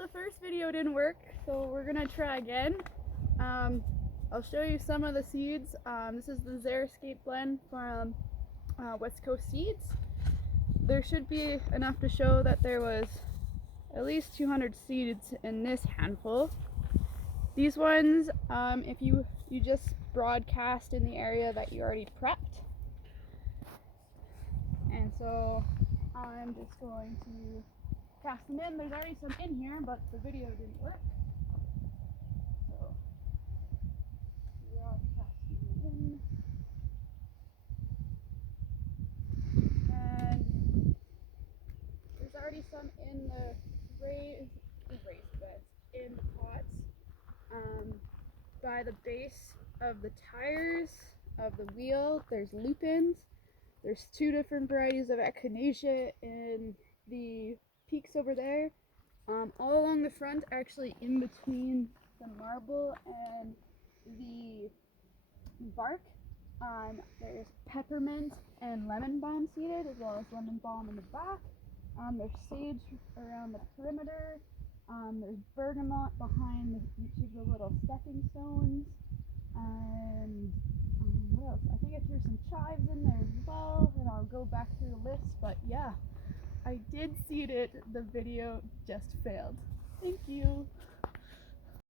the first video didn't work, so we're gonna try again. I'll show you some of the seeds. This is the Xeriscape blend from West Coast Seeds. There should be enough to show that there was at least 200 seeds in this handful. These ones, if you just broadcast in the area that you already prepped. And so I'm just going to cast them in. There's already some in here, but the video didn't work. So we're already casting them in. And there's already some in the raised beds, in the pots, by the base of the tires of the wheel. There's lupins. There's two different varieties of echinacea in the peaks over there. All along the front, actually in between the marble and the bark, there's peppermint and lemon balm seeded, as well as lemon balm in the back. There's sage around the perimeter. There's bergamot behind each of the little stepping stones. And what else? I think I threw some chives in there as well, and I'll go back through the list, but yeah, I did seed it. The video just failed. Thank you.